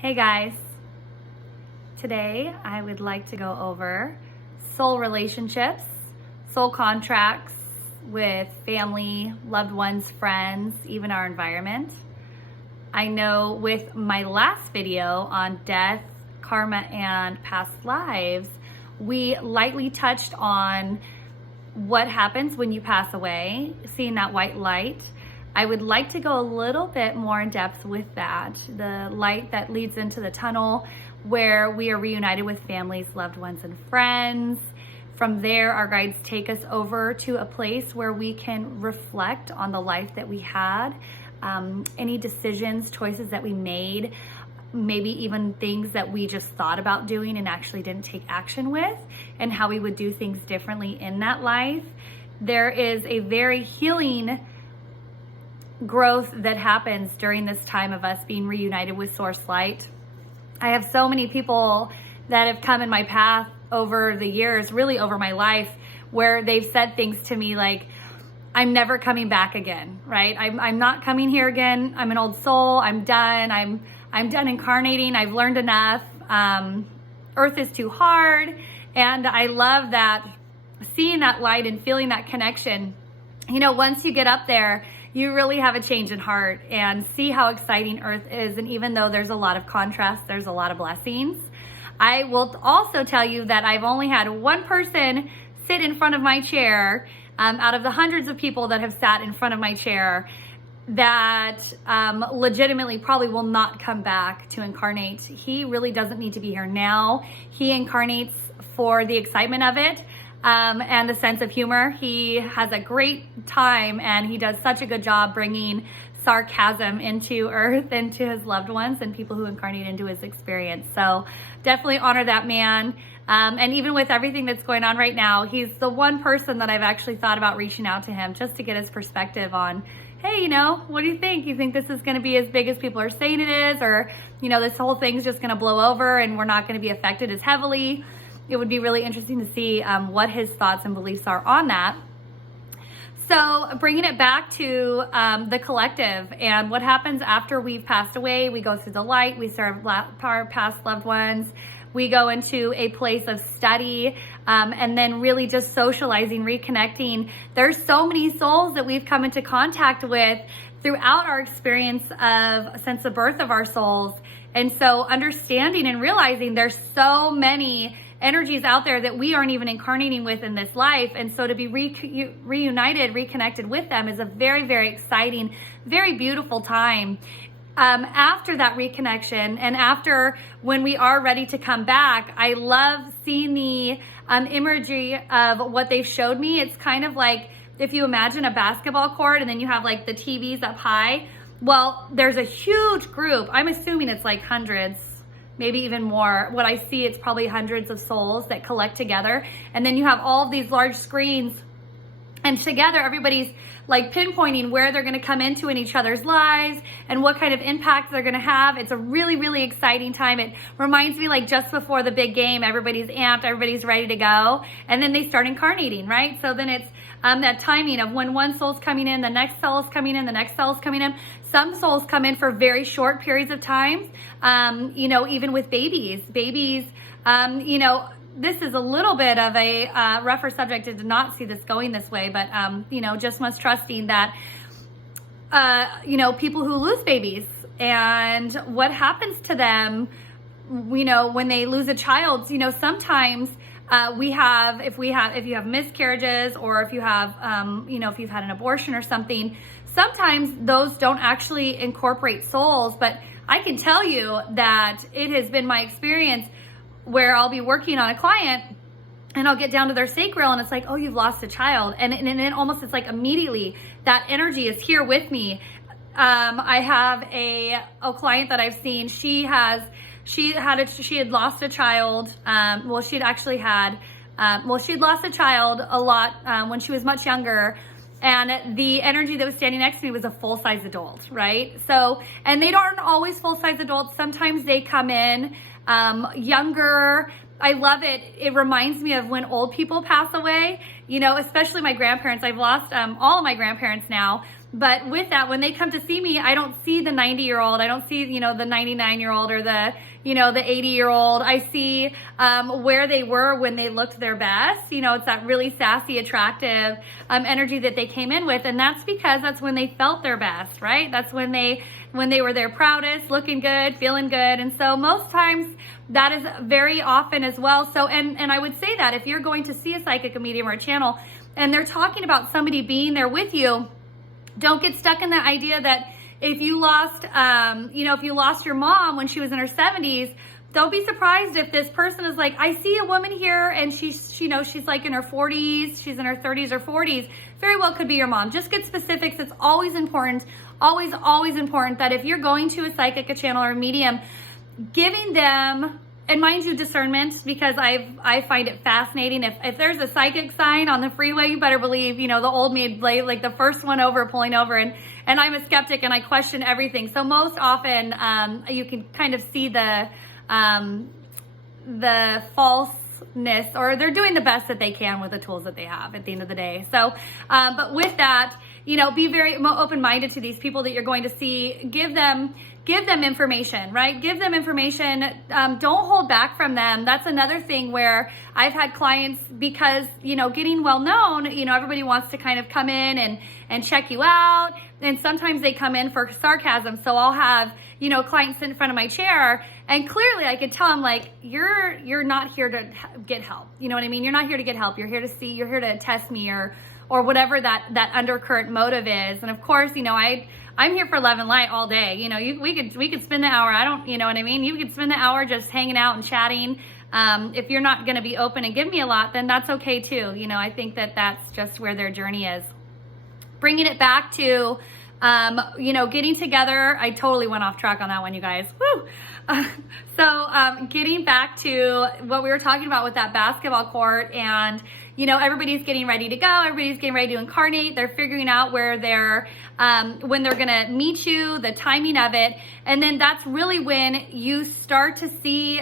Hey guys, today I would like to go over soul relationships, soul contracts with family, loved ones, friends, even our environment. I know with my last video on death, karma, and past lives, we lightly touched on what happens when you pass away, seeing that white light. I would like to go a little bit more in depth with that. The light that leads into the tunnel where we are reunited with families, loved ones, and friends. From there, our guides take us over to a place where we can reflect on the life that we had, any decisions, choices that we made, maybe even things that we just thought about doing and actually didn't take action with, and how we would do things differently in that life. There is a very healing growth that happens during this time of us being reunited with Source Light. I have so many people that have come in my path over the years, really over my life, where they've said things to me like, I'm never coming back again, right? I'm not coming here again. I'm an old soul. I'm done. I'm done incarnating. I've learned enough. Earth is too hard. And I love that, seeing that light and feeling that connection. You know, once you get up there, you really have a change in heart and see how exciting Earth is. And even though there's a lot of contrast, there's a lot of blessings. I will also tell you that I've only had one person sit in front of my chair out of the hundreds of people that have sat in front of my chair that legitimately probably will not come back to incarnate. He really doesn't need to be here now. He incarnates for the excitement of it. And the sense of humor. He has a great time and he does such a good job bringing sarcasm into Earth and to his loved ones and people who incarnate into his experience. So definitely honor that man. And even with everything that's going on right now, he's the one person that I've actually thought about reaching out to him just to get his perspective on, hey, you know, what do you think? You think this is going to be as big as people are saying it is? Or, you know, this whole thing's just going to blow over and we're not going to be affected as heavily? It would be really interesting to see what his thoughts and beliefs are on that. So bringing it back to the collective and what happens after we've passed away, we go through the light, we serve our past loved ones, we go into a place of study, and then really just socializing, reconnecting. There's so many souls that we've come into contact with throughout our experience of since the birth of our souls. And so understanding and realizing there's so many energies out there that we aren't even incarnating with in this life. And so to be reunited, reconnected with them is a very, very exciting, very beautiful time. After that reconnection and after when we are ready to come back, I love seeing the imagery of what they've showed me. It's kind of like if you imagine a basketball court and then you have like the TVs up high. Well, there's a huge group. I'm assuming it's like hundreds, maybe even more. What I see, it's probably hundreds of souls that collect together. And then you have all of these large screens and together everybody's like pinpointing where they're gonna come into in each other's lives and what kind of impact they're gonna have. It's a really, really exciting time. It reminds me like just before the big game, everybody's amped, everybody's ready to go. And then they start incarnating, right? So then it's that timing of when one soul's coming in, the next soul is coming in, the next soul is coming in. Some souls come in for very short periods of time, you know, even with babies, you know, this is a little bit of a rougher subject. I did not see this going this way, but, you know, just must trusting that, you know, people who lose babies and what happens to them, you know, when they lose a child, you know, sometimes if you have miscarriages or if you have, you know, if you've had an abortion or something, sometimes those don't actually incorporate souls. But I can tell you that it has been my experience where I'll be working on a client and I'll get down to their sacral and it's like, oh, you've lost a child. And it almost, it's like immediately that energy is here with me. I have a client that I've seen. She had lost a child. Well, she'd lost a child a lot when she was much younger. And the energy that was standing next to me was a full-size adult, right? So, and they aren't always full-size adults. Sometimes they come in younger. I love it. It reminds me of when old people pass away, you know, especially my grandparents. I've lost all of my grandparents now, But with that, when they come to see me, I don't see the 90-year-old. I don't see, the 99-year-old or the 80-year-old. I see where they were when they looked their best. It's that really sassy, attractive energy that they came in with. And that's because that's when they felt their best, right? That's when they were their proudest, looking good, feeling good. And so most times that is very often as well. So, and I would say that if you're going to see a psychic, a medium, or a channel, and they're talking about somebody being there with you, don't get stuck in the idea that if you lost, if you lost your mom when she was in her 70s, don't be surprised if this person is like, I see a woman here and she's like in her 40s, she's in her 30s or 40s. Very well could be your mom. Just get specifics. It's always important, always, always important that if you're going to a psychic, a channel, or a medium, giving them, and mind you, discernment, because I find it fascinating. If there's a psychic sign on the freeway, you better believe, the old me, like the first one over, pulling over, and I'm a skeptic and I question everything. So most often, you can kind of see the falseness, or they're doing the best that they can with the tools that they have at the end of the day. So, but with that, be very open-minded to these people that you're going to see. Give them information, right? Give them information. Don't hold back from them. That's another thing where I've had clients, because, getting well known, everybody wants to kind of come in and check you out. And sometimes they come in for sarcasm. So I'll have, clients sit in front of my chair, and clearly I could tell them, like, you're not here to get help. You know what I mean? You're not here to get help. You're here to test me or whatever that undercurrent motive is. And of course, I'm here for love and light all day. We could spend the hour. I don't, you know what I mean? You could spend the hour just hanging out and chatting. If you're not going to be open and give me a lot, then that's okay too. I think that's just where their journey is. Bringing it back to, getting together. I totally went off track on that one, you guys. Woo! Getting back to what we were talking about with that basketball court, and everybody's getting ready to go. Everybody's getting ready to incarnate. They're figuring out where when they're going to meet you, the timing of it. And then that's really when you start to see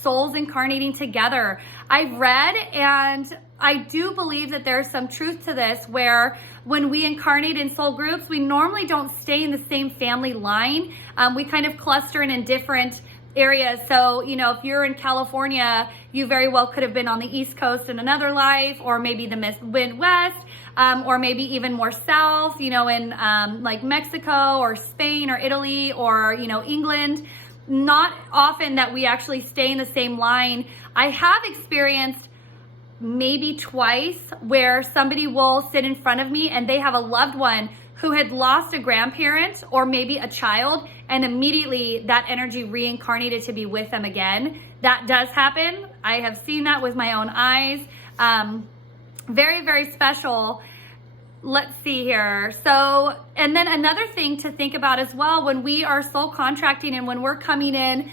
souls incarnating together. I've read, and I do believe that there's some truth to this, where when we incarnate in soul groups, we normally don't stay in the same family line. We kind of cluster in different areas. So, if you're in California, you very well could have been on the East Coast in another life, or maybe the Midwest, or maybe even more south, in like Mexico or Spain or Italy or, England. Not often that we actually stay in the same line. I have experienced maybe twice where somebody will sit in front of me and they have a loved one who had lost a grandparent or maybe a child, and immediately that energy reincarnated to be with them again. That does happen. I have seen that with my own eyes. Very, very special. Let's see here. So, and then another thing to think about as well, when we are soul contracting and when we're coming in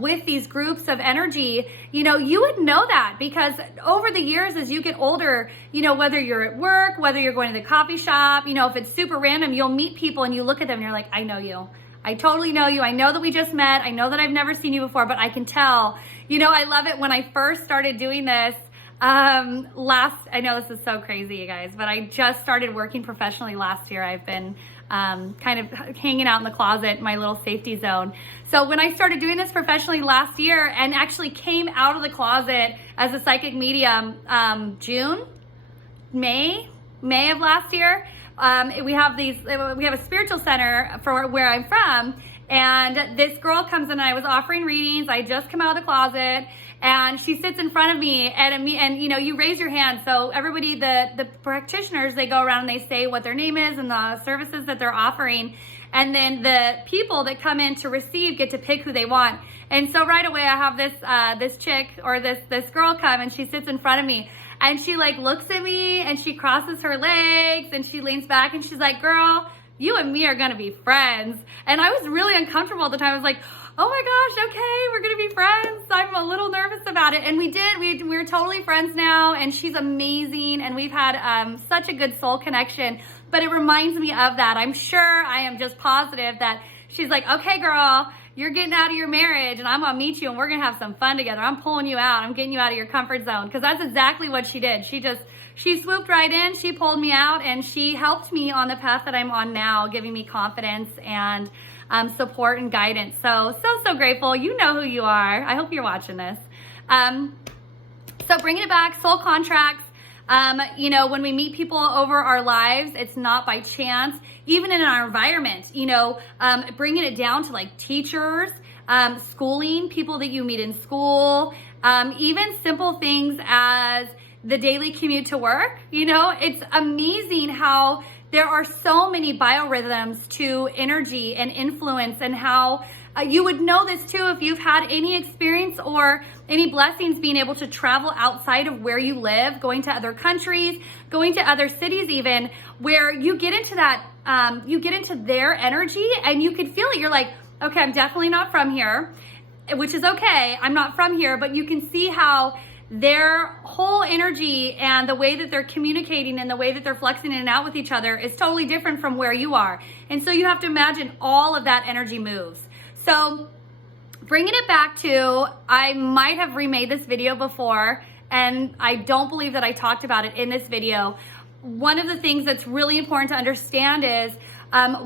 with these groups of energy, you would know that, because over the years, as you get older, whether you're at work, whether you're going to the coffee shop, if it's super random, you'll meet people and you look at them and you're like, I know you. I totally know you. I know that we just met. I know that I've never seen you before, but I can tell. I love it when I first started doing this. I know this is so crazy, you guys, but I just started working professionally last year. I've been kind of hanging out in the closet, my little safety zone. So when I started doing this professionally last year, and actually came out of the closet as a psychic medium, May of last year, we have a spiritual center for where I'm from, and this girl comes in and I was offering readings. I just come out of the closet, and she sits in front of me, and you raise your hand. So everybody, the practitioners, they go around and they say what their name is and the services that they're offering. And then the people that come in to receive get to pick who they want. And so right away I have this chick, or this girl come, and she sits in front of me, and she like looks at me and she crosses her legs and she leans back and she's like, girl, you and me are gonna be friends. And I was really uncomfortable at the time. I was like, oh my gosh, okay, we're gonna be friends. I'm a little nervous about it. And we did, we're totally friends now, and she's amazing, and we've had such a good soul connection. But it reminds me of that. I'm sure, I am just positive that she's like, okay girl, you're getting out of your marriage and I'm gonna meet you and we're gonna have some fun together. I'm pulling you out, I'm getting you out of your comfort zone. Because that's exactly what she did. She she swooped right in, she pulled me out, and she helped me on the path that I'm on now, giving me confidence and support and guidance. So grateful. You know who you are. I hope you're watching this. So bringing it back, soul contracts. You know, when we meet people over our lives, it's not by chance. Even in our environment, you know, bringing it down to like teachers, schooling, people that you meet in school, even simple things as the daily commute to work. You know, it's amazing how there are so many biorhythms to energy and influence, and how you would know this too if you've had any experience or any blessings being able to travel outside of where you live, going to other countries, going to other cities even, where you get into that, you get into their energy and you can feel it. You're like, okay, I'm definitely not from here, which is okay. I'm not from here, but you can see how their whole energy and the way that they're communicating and the way that they're flexing in and out with each other is totally different from where you are. And so you have to imagine all of that energy moves. So bringing it back to, I might have remade this video before, and I don't believe that I talked about it in this video. One of the things that's really important to understand is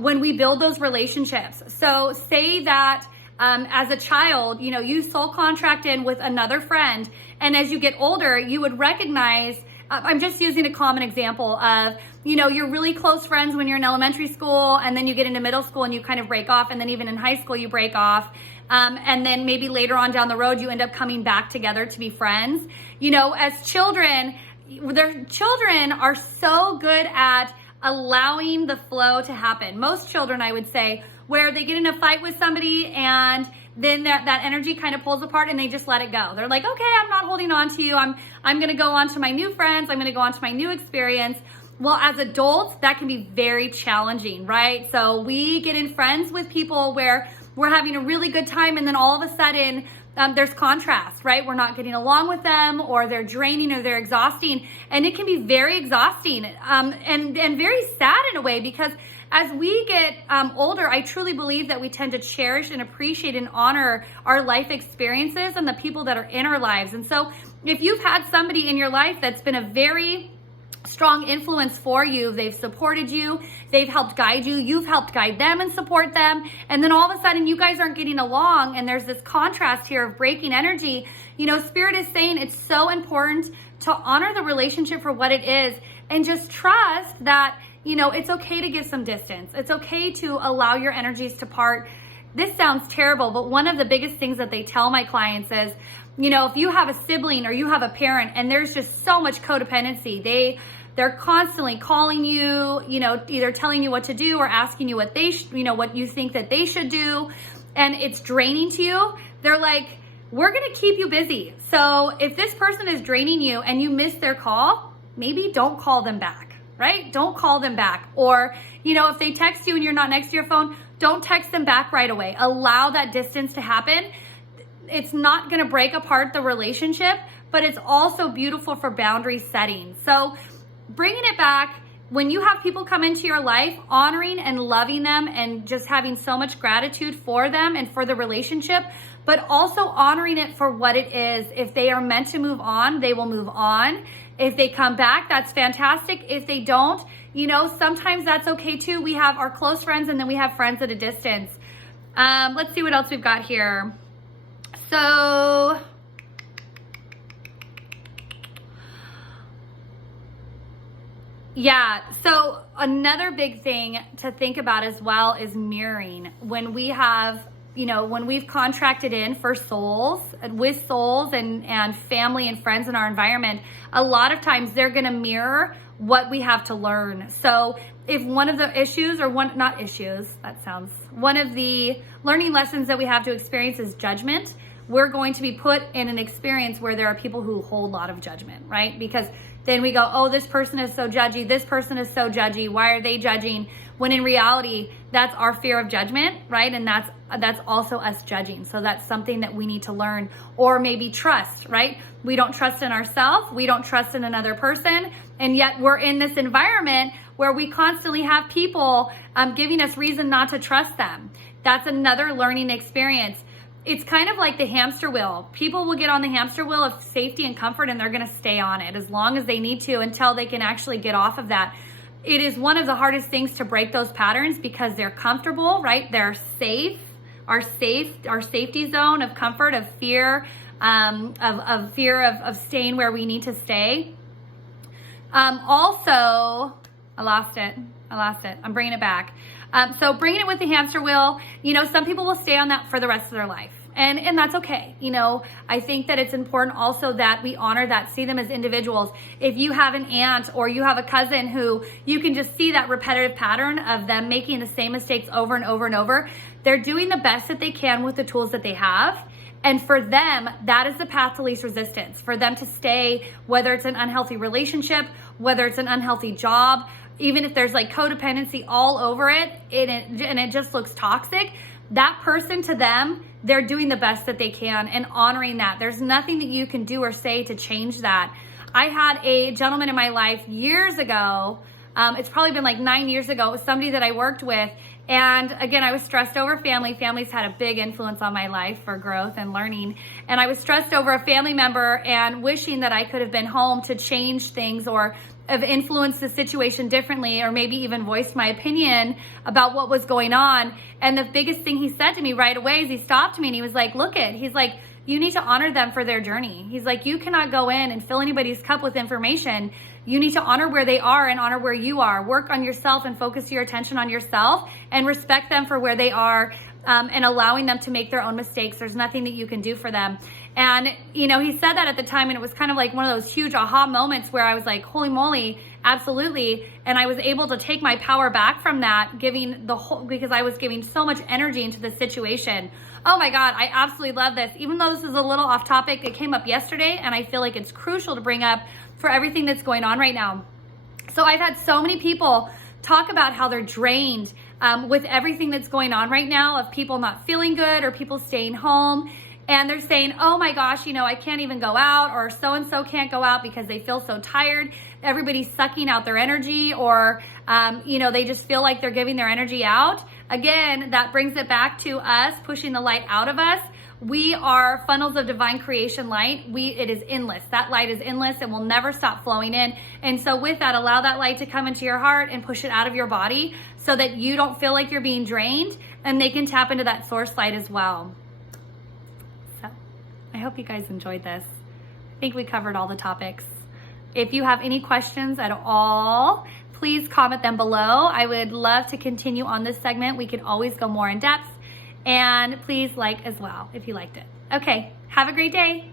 when we build those relationships. So say that as a child, you know, you soul contract in with another friend, and as you get older, you would recognize, I'm just using a common example of, you know, you're really close friends when you're in elementary school, and then you get into middle school and you kind of break off, and then even in high school you break off, and then maybe later on down the road you end up coming back together to be friends. You know, as children, their children are so good at allowing the flow to happen. Most children, I would say, where they get in a fight with somebody and then that energy kind of pulls apart and they just let it go. They're like, okay, I'm not holding on to you. I'm going to go on to my new friends. I'm going to go on to my new experience. Well, as adults, that can be very challenging, right? So we get in friends with people where we're having a really good time, and then all of a sudden there's contrast, right? We're not getting along with them, or they're draining, or they're exhausting. And it can be very exhausting and very sad in a way, because as we get older, I truly believe that we tend to cherish and appreciate and honor our life experiences and the people that are in our lives. And so if you've had somebody in your life that's been a very strong influence for you, they've supported you, they've helped guide you, you've helped guide them and support them, and then all of a sudden you guys aren't getting along, and there's this contrast here of breaking energy, you know, Spirit is saying it's so important to honor the relationship for what it is, and just trust that, you know, it's okay to give some distance. It's okay to allow your energies to part. This sounds terrible, but one of the biggest things that they tell my clients is, you know, if you have a sibling or you have a parent and there's just so much codependency, they're constantly calling you, you know, either telling you what to do or asking you what what you think that they should do, and it's draining to you. They're like, we're going to keep you busy. So if this person is draining you and you miss their call, maybe don't call them back, right? Don't call them back. Or, you know, if they text you and you're not next to your phone, don't text them back right away. Allow that distance to happen. It's not going to break apart the relationship, but it's also beautiful for boundary setting. So bringing it back, when you have people come into your life, honoring and loving them and just having so much gratitude for them and for the relationship, but also honoring it for what it is. If they are meant to move on, they will move on. If they come back, that's fantastic. If they don't, you know, sometimes that's okay too. We have our close friends, and then we have friends at a distance. Let's see what else we've got here. So yeah, so another big thing to think about as well is mirroring. When we have, you know, when we've contracted in for souls, with souls and family and friends in our environment, a lot of times they're going to mirror what we have to learn. So if one of the issues, or one of the learning lessons that we have to experience is judgment, we're going to be put in an experience where there are people who hold a lot of judgment, right? Because then we go, oh, this person is so judgy, this person is so judgy, why are they judging? When in reality, that's our fear of judgment, right? And that's also us judging. So that's something that we need to learn. Or maybe trust, right? We don't trust in ourselves, we don't trust in another person, and yet we're in this environment where we constantly have people giving us reason not to trust them. That's another learning experience. it's kind of like the hamster wheel. People will get on the hamster wheel of safety and comfort, and they're going to stay on it as long as they need to until they can actually get off of that. It is one of the hardest things to break those patterns because they're comfortable, right? They're safe, our safety zone of comfort, of fear, of fear of staying where we need to stay. Also, I lost it. I'm bringing it back. So bringing it with the hamster wheel, some people will stay on that for the rest of their life. And that's okay. I think that it's important also that we honor that, see them as individuals. If you have an aunt or you have a cousin who you can just see that repetitive pattern of them making the same mistakes over and over and over, they're doing the best that they can with the tools that they have. And for them, that is the path to least resistance. For them to stay, whether it's an unhealthy relationship, whether it's an unhealthy job, even if there's like codependency all over it and it just looks toxic, that person, to them, they're doing the best that they can and honoring that. There's nothing that you can do or say to change that. I had a gentleman in my life years ago. It's probably been like 9 years ago. It was somebody that I worked with. And again, I was stressed over family. Family's had a big influence on my life for growth and learning. And I was stressed over a family member and wishing that I could have been home to change things or have influenced the situation differently, or maybe even voiced my opinion about what was going on. And the biggest thing he said to me right away is he stopped me and he was like, he's like, you need to honor them for their journey. He's like, you cannot go in and fill anybody's cup with information. You need to honor where they are and honor where you are. Work on yourself and focus your attention on yourself and respect them for where they are, and allowing them to make their own mistakes. There's nothing that you can do for them. And, he said that at the time, and it was kind of like one of those huge aha moments where I was like, holy moly, absolutely. And I was able to take my power back from that, because I was giving so much energy into the situation. Oh my God, I absolutely love this. Even though this is a little off topic, it came up yesterday, and I feel like it's crucial to bring up for everything that's going on right now. So I've had so many people talk about how they're drained with everything that's going on right now, of people not feeling good or people staying home. And they're saying, oh my gosh, I can't even go out, or so-and-so can't go out because they feel so tired. Everybody's sucking out their energy, or, they just feel like they're giving their energy out. Again, that brings it back to us pushing the light out of us. We are funnels of divine creation light. It is endless. That light is endless and will never stop flowing in. And so with that, allow that light to come into your heart and push it out of your body so that you don't feel like you're being drained, and they can tap into that source light as well. So I hope you guys enjoyed this. I think we covered all the topics. If you have any questions at all, please comment them below. I would love to continue on this segment. We can always go more in depth. And please like as well if you liked it. Okay, have a great day.